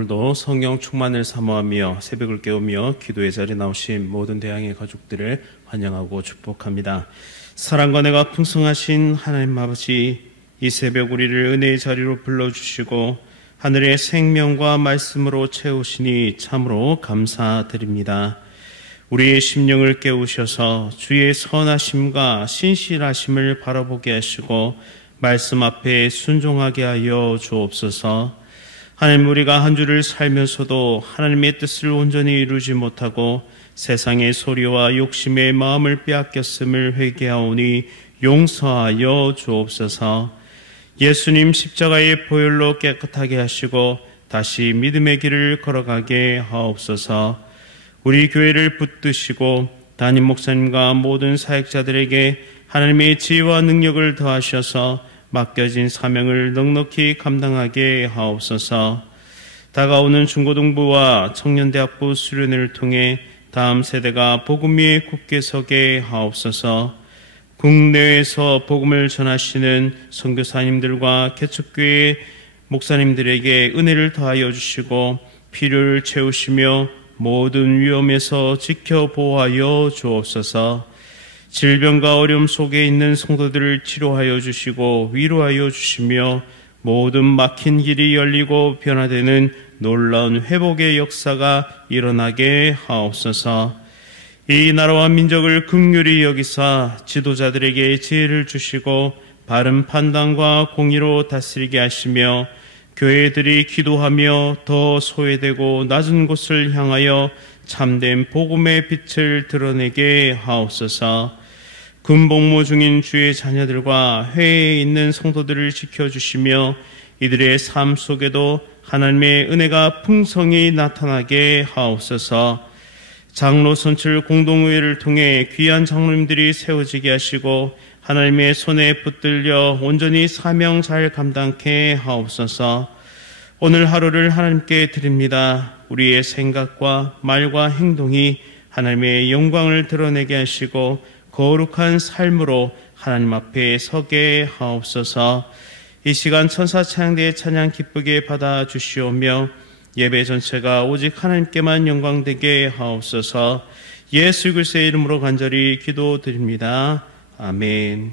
오늘도 성령 충만을 사모하며 새벽을 깨우며 기도의 자리에 나오신 모든 대양의 가족들을 환영하고 축복합니다. 사랑과 은혜가 풍성하신 하나님 아버지, 이 새벽 우리를 은혜의 자리로 불러주시고 하늘의 생명과 말씀으로 채우시니 참으로 감사드립니다. 우리의 심령을 깨우셔서 주의 선하심과 신실하심을 바라보게 하시고 말씀 앞에 순종하게 하여 주옵소서. 하나님, 우리가 한 주를 살면서도 하나님의 뜻을 온전히 이루지 못하고 세상의 소리와 욕심의 마음을 빼앗겼음을 회개하오니 용서하여 주옵소서. 예수님 십자가의 보혈로 깨끗하게 하시고 다시 믿음의 길을 걸어가게 하옵소서. 우리 교회를 붙드시고 담임 목사님과 모든 사역자들에게 하나님의 지혜와 능력을 더하셔서 맡겨진 사명을 넉넉히 감당하게 하옵소서. 다가오는 중고등부와 청년대학부 수련회를 통해 다음 세대가 복음 위에 굳게 서게 하옵소서. 국내에서 복음을 전하시는 선교사님들과 개척교회 목사님들에게 은혜를 더하여 주시고 필요를 채우시며 모든 위험에서 지켜 보호하여 주옵소서. 질병과 어려움 속에 있는 성도들을 치료하여 주시고 위로하여 주시며 모든 막힌 길이 열리고 변화되는 놀라운 회복의 역사가 일어나게 하옵소서. 이 나라와 민족을 긍휼히 여기사 지도자들에게 지혜를 주시고 바른 판단과 공의로 다스리게 하시며 교회들이 기도하며 더 소외되고 낮은 곳을 향하여 참된 복음의 빛을 드러내게 하옵소서. 군복무 중인 주의 자녀들과 해외에 있는 성도들을 지켜주시며 이들의 삶 속에도 하나님의 은혜가 풍성히 나타나게 하옵소서. 장로 선출 공동의회를 통해 귀한 장로님들이 세워지게 하시고 하나님의 손에 붙들려 온전히 사명 잘 감당케 하옵소서. 오늘 하루를 하나님께 드립니다. 우리의 생각과 말과 행동이 하나님의 영광을 드러내게 하시고 거룩한 삶으로 하나님 앞에 서게 하옵소서. 이 시간 천사 찬양대의 찬양 기쁘게 받아 주시오며 예배 전체가 오직 하나님께만 영광되게 하옵소서. 예수 그리스도의 이름으로 간절히 기도드립니다. 아멘.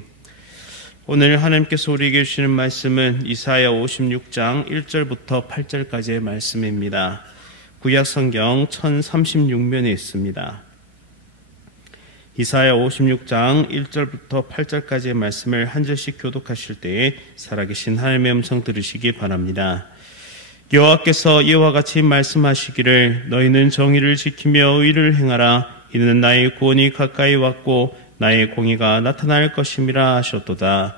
오늘 하나님께서 우리에게 주시는 말씀은 이사야 56장 1절부터 8절까지의 말씀입니다. 구약 성경 1036면에 있습니다. 이사야 56장 1절부터 8절까지의 말씀을 한 절씩 교독하실 때에 살아계신 하나님의 음성 들으시기 바랍니다. 여호와께서 이와 같이 말씀하시기를 너희는 정의를 지키며 의를 행하라. 이는 나의 구원이 가까이 왔고 나의 공의가 나타날 것임이라 하셨도다.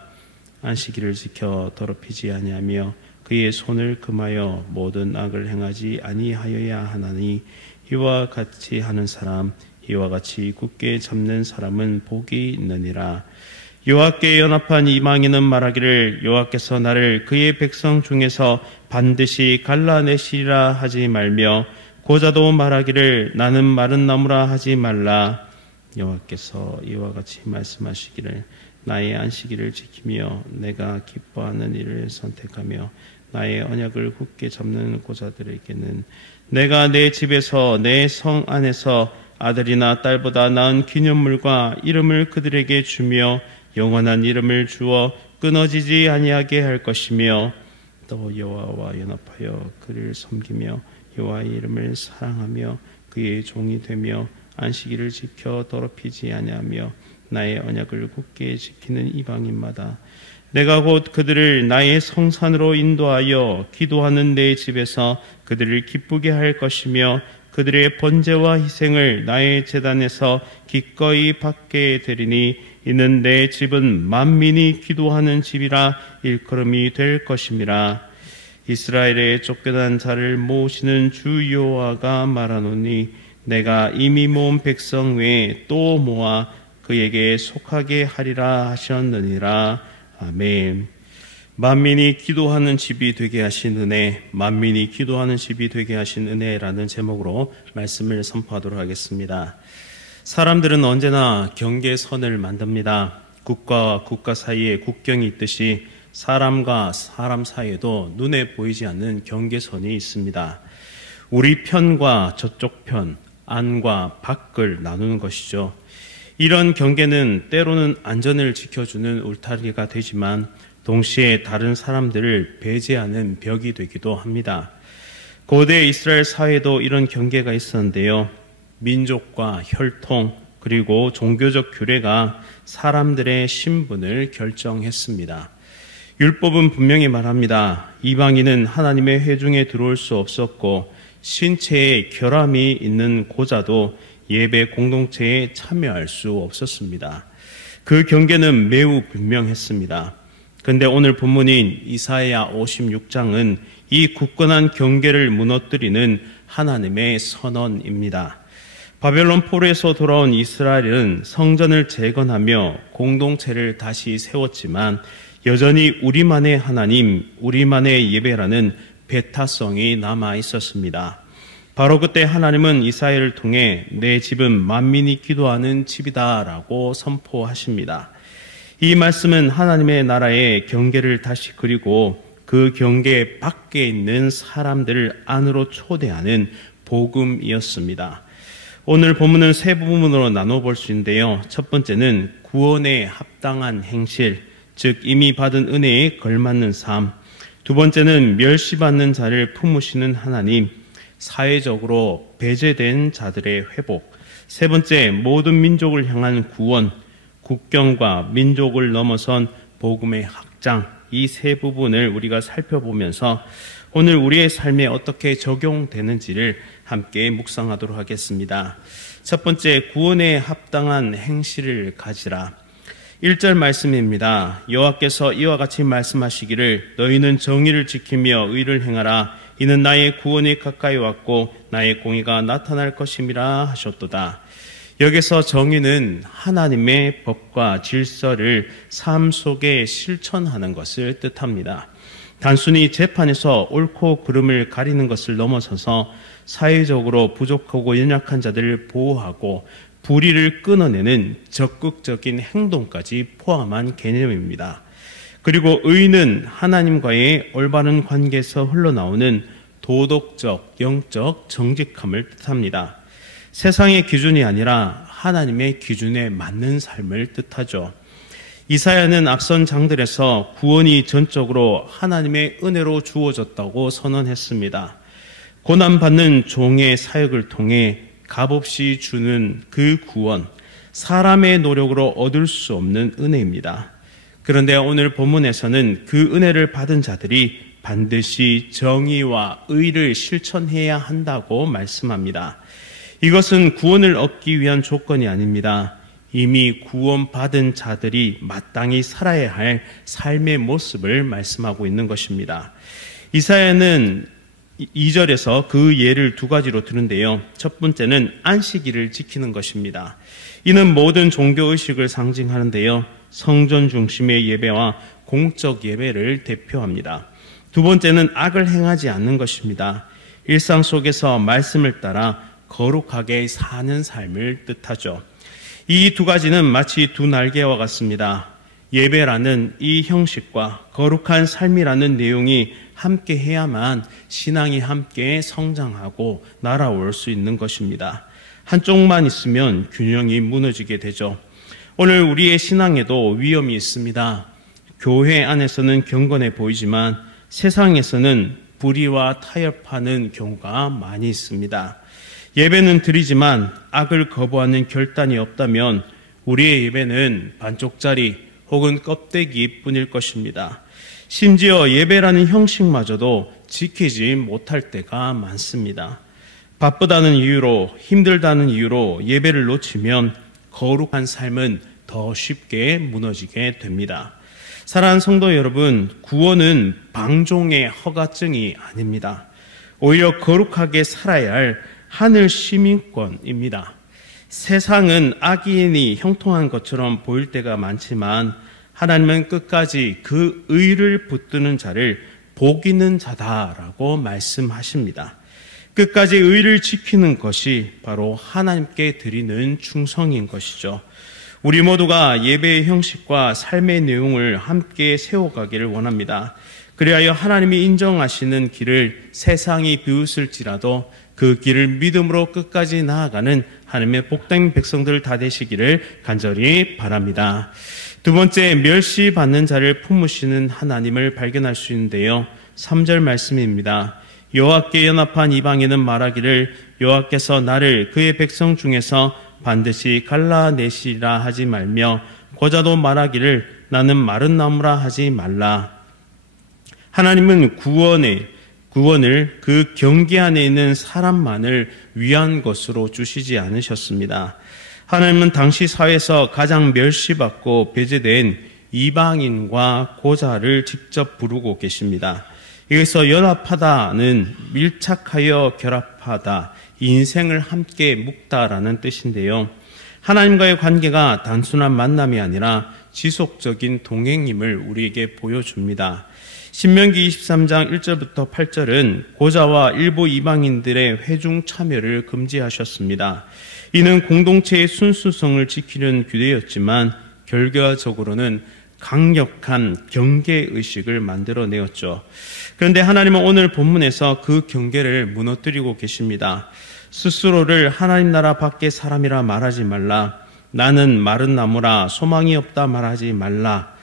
안식일을 지켜 더럽히지 아니하며 그의 손을 금하여 모든 악을 행하지 아니하여야 하나니 이와 같이 하는 사람 이와 같이 굳게 잡는 사람은 복이 있느니라. 여호와께 연합한 이방인은 말하기를 여호와께서 나를 그의 백성 중에서 반드시 갈라내시리라 하지 말며 고자도 말하기를 나는 마른 나무라 하지 말라. 여호와께서 이와 같이 말씀하시기를 나의 안식일을 지키며 내가 기뻐하는 일을 선택하며 나의 언약을 굳게 잡는 고자들에게는 내가 내 집에서 내 성 안에서 아들이나 딸보다 나은 기념물과 이름을 그들에게 주며 영원한 이름을 주어 끊어지지 아니하게 할 것이며 또 여호와와 연합하여 그를 섬기며 여호와의 이름을 사랑하며 그의 종이 되며 안식일을 지켜 더럽히지 아니하며 나의 언약을 굳게 지키는 이방인마다 내가 곧 그들을 나의 성산으로 인도하여 기도하는 내 집에서 그들을 기쁘게 할 것이며 그들의 번제와 희생을 나의 제단에서 기꺼이 받게 되리니 이는 내 집은 만민이 기도하는 집이라 일컬음이 될 것임이라. 이스라엘의 쫓겨난 자를 모으시는 주 여호와가 말하노니 내가 이미 모은 백성 외에 또 모아 그에게 속하게 하리라 하셨느니라. 아멘. 만민이 기도하는 집이 되게 하신 은혜, 만민이 기도하는 집이 되게 하신 은혜라는 제목으로 말씀을 선포하도록 하겠습니다. 사람들은 언제나 경계선을 만듭니다. 국가와 국가 사이에 국경이 있듯이 사람과 사람 사이에도 눈에 보이지 않는 경계선이 있습니다. 우리 편과 저쪽 편, 안과 밖을 나누는 것이죠. 이런 경계는 때로는 안전을 지켜주는 울타리가 되지만 동시에 다른 사람들을 배제하는 벽이 되기도 합니다. 고대 이스라엘 사회도 이런 경계가 있었는데요. 민족과 혈통 그리고 종교적 규례가 사람들의 신분을 결정했습니다. 율법은 분명히 말합니다. 이방인은 하나님의 회중에 들어올 수 없었고 신체에 결함이 있는 고자도 예배 공동체에 참여할 수 없었습니다. 그 경계는 매우 분명했습니다. 그런데 오늘 본문인 이사야 56장은 이 굳건한 경계를 무너뜨리는 하나님의 선언입니다. 바벨론 포로에서 돌아온 이스라엘은 성전을 재건하며 공동체를 다시 세웠지만 여전히 우리만의 하나님, 우리만의 예배라는 배타성이 남아 있었습니다. 바로 그때 하나님은 이사야를 통해 내 집은 만민이 기도하는 집이다라고 선포하십니다. 이 말씀은 하나님의 나라의 경계를 다시 그리고 그 경계 밖에 있는 사람들을 안으로 초대하는 복음이었습니다. 오늘 본문은 세 부분으로 나눠볼 수 있는데요. 첫 번째는 구원에 합당한 행실, 즉 이미 받은 은혜에 걸맞는 삶. 두 번째는 멸시받는 자를 품으시는 하나님, 사회적으로 배제된 자들의 회복. 세 번째, 모든 민족을 향한 구원, 국경과 민족을 넘어선 복음의 확장. 이 세 부분을 우리가 살펴보면서 오늘 우리의 삶에 어떻게 적용되는지를 함께 묵상하도록 하겠습니다. 첫 번째, 구원에 합당한 행실을 가지라. 1절 말씀입니다. 여호와께서 이와 같이 말씀하시기를 너희는 정의를 지키며 의를 행하라. 이는 나의 구원이 가까이 왔고 나의 공의가 나타날 것임이라 하셨도다. 여기서 정의는 하나님의 법과 질서를 삶 속에 실천하는 것을 뜻합니다. 단순히 재판에서 옳고 그름을 가리는 것을 넘어서서 사회적으로 부족하고 연약한 자들을 보호하고 불의를 끊어내는 적극적인 행동까지 포함한 개념입니다. 그리고 의는 하나님과의 올바른 관계에서 흘러나오는 도덕적, 영적 정직함을 뜻합니다. 세상의 기준이 아니라 하나님의 기준에 맞는 삶을 뜻하죠. 이사야는 앞선 장들에서 구원이 전적으로 하나님의 은혜로 주어졌다고 선언했습니다. 고난받는 종의 사역을 통해 값없이 주는 그 구원, 사람의 노력으로 얻을 수 없는 은혜입니다. 그런데 오늘 본문에서는 그 은혜를 받은 자들이 반드시 정의와 의를 실천해야 한다고 말씀합니다. 이것은 구원을 얻기 위한 조건이 아닙니다. 이미 구원받은 자들이 마땅히 살아야 할 삶의 모습을 말씀하고 있는 것입니다. 이사야는 2절에서 그 예를 두 가지로 드는데요. 첫 번째는 안식일을 지키는 것입니다. 이는 모든 종교의식을 상징하는데요. 성전 중심의 예배와 공적 예배를 대표합니다. 두 번째는 악을 행하지 않는 것입니다. 일상 속에서 말씀을 따라 거룩하게 사는 삶을 뜻하죠. 이 두 가지는 마치 두 날개와 같습니다. 예배라는 이 형식과 거룩한 삶이라는 내용이 함께 해야만 신앙이 함께 성장하고 날아올 수 있는 것입니다. 한쪽만 있으면 균형이 무너지게 되죠. 오늘 우리의 신앙에도 위험이 있습니다. 교회 안에서는 경건해 보이지만 세상에서는 불의와 타협하는 경우가 많이 있습니다. 예배는 드리지만 악을 거부하는 결단이 없다면 우리의 예배는 반쪽짜리 혹은 껍데기 뿐일 것입니다. 심지어 예배라는 형식마저도 지키지 못할 때가 많습니다. 바쁘다는 이유로, 힘들다는 이유로 예배를 놓치면 거룩한 삶은 더 쉽게 무너지게 됩니다. 사랑하는 성도 여러분, 구원은 방종의 허가증이 아닙니다. 오히려 거룩하게 살아야 할 하늘 시민권입니다. 세상은 악인이 형통한 것처럼 보일 때가 많지만 하나님은 끝까지 그 의를 붙드는 자를 복 있는 자다라고 말씀하십니다. 끝까지 의를 지키는 것이 바로 하나님께 드리는 충성인 것이죠. 우리 모두가 예배의 형식과 삶의 내용을 함께 세워가기를 원합니다. 그리하여 하나님이 인정하시는 길을 세상이 비웃을지라도 그 길을 믿음으로 끝까지 나아가는 하나님의 복된 백성들 다 되시기를 간절히 바랍니다. 두 번째, 멸시받는 자를 품으시는 하나님을 발견할 수 있는데요. 3절 말씀입니다. 여호와께 연합한 이방인은 말하기를 여호와께서 나를 그의 백성 중에서 반드시 갈라내시라 하지 말며 고자도 말하기를 나는 마른 나무라 하지 말라. 하나님은 구원을 그 경계 안에 있는 사람만을 위한 것으로 주시지 않으셨습니다. 하나님은 당시 사회에서 가장 멸시받고 배제된 이방인과 고자를 직접 부르고 계십니다. 여기서 연합하다는 밀착하여 결합하다, 인생을 함께 묶다라는 뜻인데요. 하나님과의 관계가 단순한 만남이 아니라 지속적인 동행임을 우리에게 보여줍니다. 신명기 23장 1절부터 8절은 고자와 일부 이방인들의 회중 참여를 금지하셨습니다. 이는 공동체의 순수성을 지키려는 규례였지만 결과적으로는 강력한 경계의식을 만들어내었죠. 그런데 하나님은 오늘 본문에서 그 경계를 무너뜨리고 계십니다. 스스로를 하나님 나라 밖의 사람이라 말하지 말라. 나는 마른 나무라 소망이 없다 말하지 말라.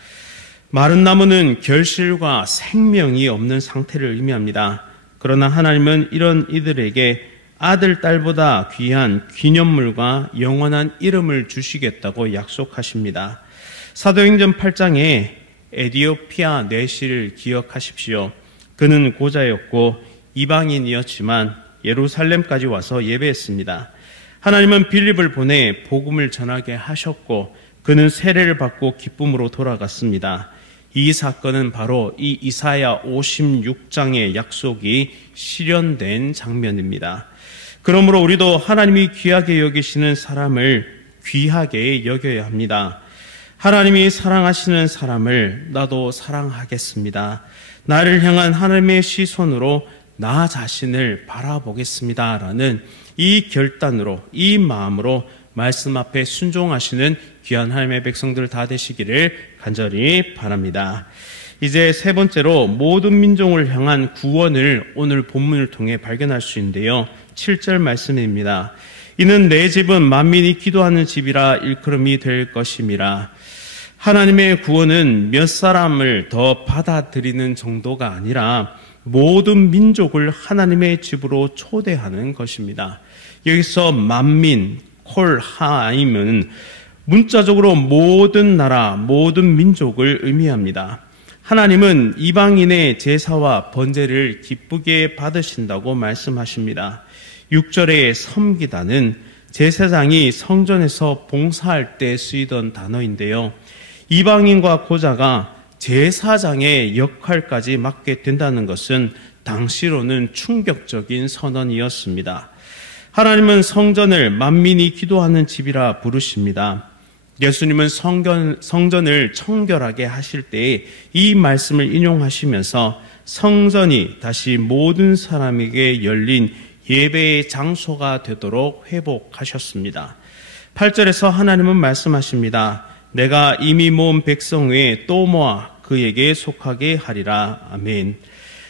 마른 나무는 결실과 생명이 없는 상태를 의미합니다. 그러나 하나님은 이런 이들에게 아들, 딸보다 귀한 기념물과 영원한 이름을 주시겠다고 약속하십니다. 사도행전 8장에 에디오피아 내시를 기억하십시오. 그는 고자였고 이방인이었지만 예루살렘까지 와서 예배했습니다. 하나님은 빌립을 보내 복음을 전하게 하셨고 그는 세례를 받고 기쁨으로 돌아갔습니다. 이 사건은 바로 이 이사야 56장의 약속이 실현된 장면입니다. 그러므로 우리도 하나님이 귀하게 여기시는 사람을 귀하게 여겨야 합니다. 하나님이 사랑하시는 사람을 나도 사랑하겠습니다. 나를 향한 하나님의 시선으로 나 자신을 바라보겠습니다. 라는 이 결단으로, 이 마음으로 말씀 앞에 순종하시는 귀한 하나님의 백성들 다 되시기를 간절히 바랍니다. 이제 세 번째로 모든 민족을 향한 구원을 오늘 본문을 통해 발견할 수 있는데요. 7절 말씀입니다. 이는 내 집은 만민이 기도하는 집이라 일컬음이 될 것임이라. 하나님의 구원은 몇 사람을 더 받아들이는 정도가 아니라 모든 민족을 하나님의 집으로 초대하는 것입니다. 여기서 만민, 콜하임은 문자적으로 모든 나라, 모든 민족을 의미합니다. 하나님은 이방인의 제사와 번제를 기쁘게 받으신다고 말씀하십니다. 6절의 섬기다는 제사장이 성전에서 봉사할 때 쓰이던 단어인데요. 이방인과 고자가 제사장의 역할까지 맡게 된다는 것은 당시로는 충격적인 선언이었습니다. 하나님은 성전을 만민이 기도하는 집이라 부르십니다. 예수님은 성전을 청결하게 하실 때 이 말씀을 인용하시면서 성전이 다시 모든 사람에게 열린 예배의 장소가 되도록 회복하셨습니다. 8절에서 하나님은 말씀하십니다. 내가 이미 모은 백성 외에 또 모아 그에게 속하게 하리라. 아멘.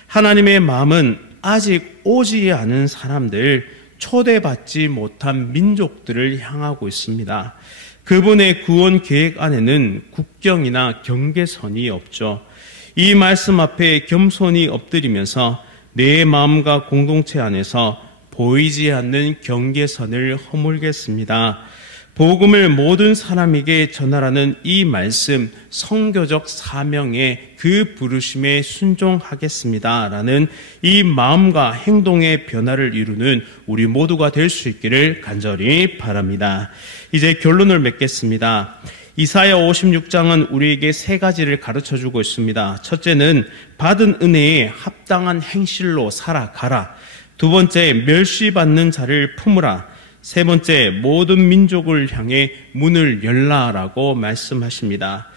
하나님의 마음은 아직 오지 않은 사람들, 초대받지 못한 민족들을 향하고 있습니다. 그분의 구원 계획 안에는 국경이나 경계선이 없죠. 이 말씀 앞에 겸손히 엎드리면서 내 마음과 공동체 안에서 보이지 않는 경계선을 허물겠습니다. 복음을 모든 사람에게 전하라는 이 말씀, 선교적 사명에 그 부르심에 순종하겠습니다. 라는 이 마음과 행동의 변화를 이루는 우리 모두가 될 수 있기를 간절히 바랍니다. 이제 결론을 맺겠습니다. 이사야 56장은 우리에게 세 가지를 가르쳐주고 있습니다. 첫째는 받은 은혜에 합당한 행실로 살아가라. 두 번째, 멸시받는 자를 품으라. 세 번째, 모든 민족을 향해 문을 열라라고 말씀하십니다.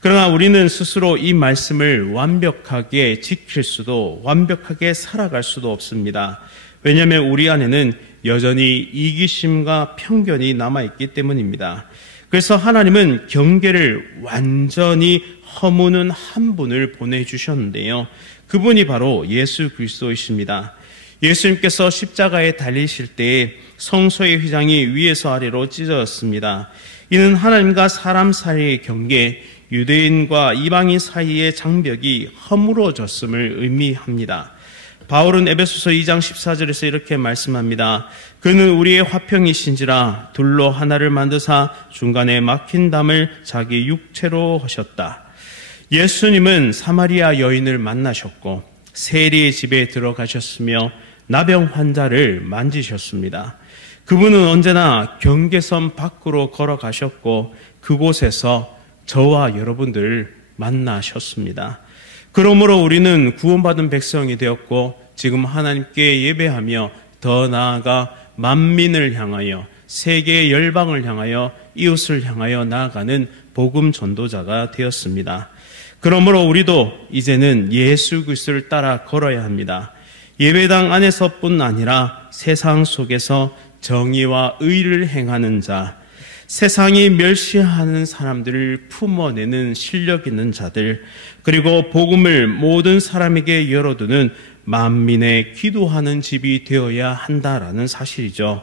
그러나 우리는 스스로 이 말씀을 완벽하게 지킬 수도 완벽하게 살아갈 수도 없습니다. 왜냐하면 우리 안에는 여전히 이기심과 편견이 남아있기 때문입니다. 그래서 하나님은 경계를 완전히 허무는 한 분을 보내주셨는데요. 그분이 바로 예수 그리스도이십니다. 예수님께서 십자가에 달리실 때 성소의 휘장이 위에서 아래로 찢어졌습니다. 이는 하나님과 사람 사이의 경계, 유대인과 이방인 사이의 장벽이 허물어졌음을 의미합니다. 바울은 에베소서 2장 14절에서 이렇게 말씀합니다. 그는 우리의 화평이신지라 둘로 하나를 만드사 중간에 막힌 담을 자기 육체로 하셨다. 예수님은 사마리아 여인을 만나셨고 세리의 집에 들어가셨으며 나병 환자를 만지셨습니다. 그분은 언제나 경계선 밖으로 걸어가셨고 그곳에서 저와 여러분들을 만나셨습니다. 그러므로 우리는 구원받은 백성이 되었고 지금 하나님께 예배하며 더 나아가 만민을 향하여 세계 열방을 향하여 이웃을 향하여 나아가는 복음 전도자가 되었습니다. 그러므로 우리도 이제는 예수 그리스도를 따라 걸어야 합니다. 예배당 안에서뿐 아니라 세상 속에서 정의와 의를 행하는 자, 세상이 멸시하는 사람들을 품어내는 실력 있는 자들, 그리고 복음을 모든 사람에게 열어두는 만민의 기도하는 집이 되어야 한다라는 사실이죠.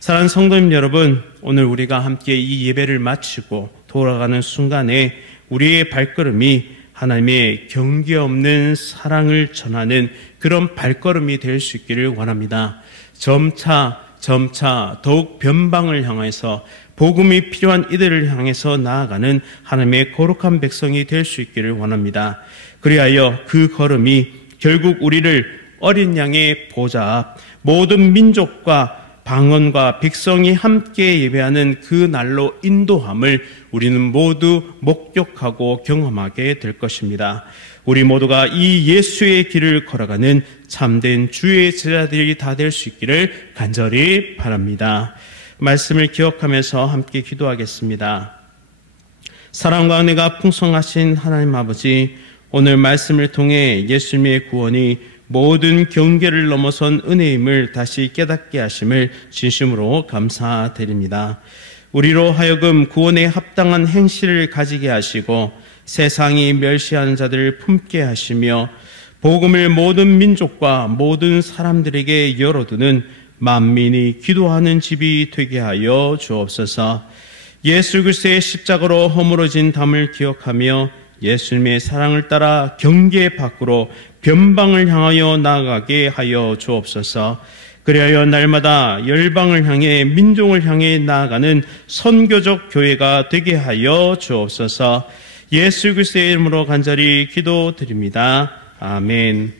사랑하는 성도님 여러분, 오늘 우리가 함께 이 예배를 마치고 돌아가는 순간에 우리의 발걸음이 하나님의 경계 없는 사랑을 전하는 그런 발걸음이 될 수 있기를 원합니다. 점차 더욱 변방을 향해서 복음이 필요한 이들을 향해서 나아가는 하나님의 거룩한 백성이 될 수 있기를 원합니다. 그리하여 그 걸음이 결국 우리를 어린 양의 보좌 앞 모든 민족과 방언과 백성이 함께 예배하는 그 날로 인도함을 우리는 모두 목격하고 경험하게 될 것입니다. 우리 모두가 이 예수의 길을 걸어가는 참된 주의 제자들이 다 될 수 있기를 간절히 바랍니다. 말씀을 기억하면서 함께 기도하겠습니다. 사랑과 은혜가 풍성하신 하나님 아버지, 오늘 말씀을 통해 예수님의 구원이 모든 경계를 넘어선 은혜임을 다시 깨닫게 하심을 진심으로 감사드립니다. 우리로 하여금 구원에 합당한 행실을 가지게 하시고 세상이 멸시하는 자들을 품게 하시며 복음을 모든 민족과 모든 사람들에게 열어두는 만민이 기도하는 집이 되게 하여 주옵소서. 예수 그리스도의 십자가로 허물어진 담을 기억하며 예수님의 사랑을 따라 경계 밖으로 변방을 향하여 나아가게 하여 주옵소서. 그리하여 날마다 열방을 향해 민족을 향해 나아가는 선교적 교회가 되게 하여 주옵소서. 예수 그리스도의 이름으로 간절히 기도드립니다. 아멘.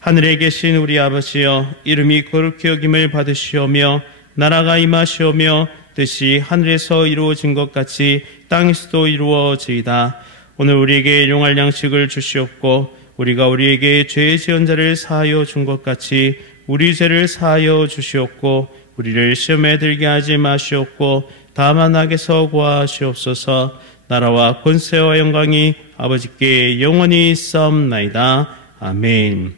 하늘에 계신 우리 아버지여, 이름이 거룩히 여김을 받으시오며 나라가 임하시오며 뜻이 하늘에서 이루어진 것 같이 땅에서도 이루어지이다. 오늘 우리에게 용할 양식을 주시옵고 우리가 우리에게 죄 지은 자를 사하여 준 것 같이 우리 죄를 사하여 주시옵고 우리를 시험에 들게 하지 마시옵고 다만 악에서 구하시옵소서. 나라와 권세와 영광이 아버지께 영원히 있사옵나이다. 아멘.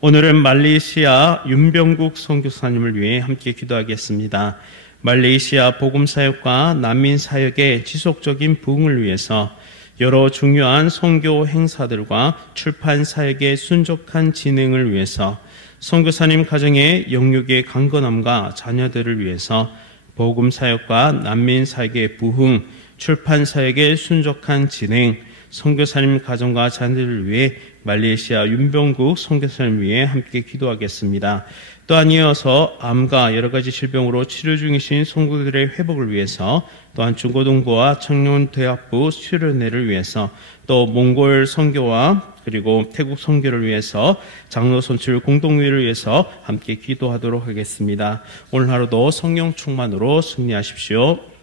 오늘은 말레이시아 윤병국 선교사님을 위해 함께 기도하겠습니다. 말레이시아 복음사역과 난민사역의 지속적인 부흥을 위해서 여러 중요한 선교 행사들과 출판 사역의 순적한 진행을 위해서 선교사님 가정의 영육의 강건함과 자녀들을 위해서 복음 사역과 난민 사역의 부흥, 출판 사역의 순적한 진행, 선교사님 가정과 자녀들을 위해 말레이시아 윤병국 선교사님을 위해 함께 기도하겠습니다. 또한 이어서 암과 여러 가지 질병으로 치료 중이신 성도들의 회복을 위해서, 또한 중고등부와 청년대학부 수련회를 위해서, 또 몽골 선교와 그리고 태국 선교를 위해서 장로 선출 공동회를 위해서 함께 기도하도록 하겠습니다. 오늘 하루도 성령 충만으로 승리하십시오.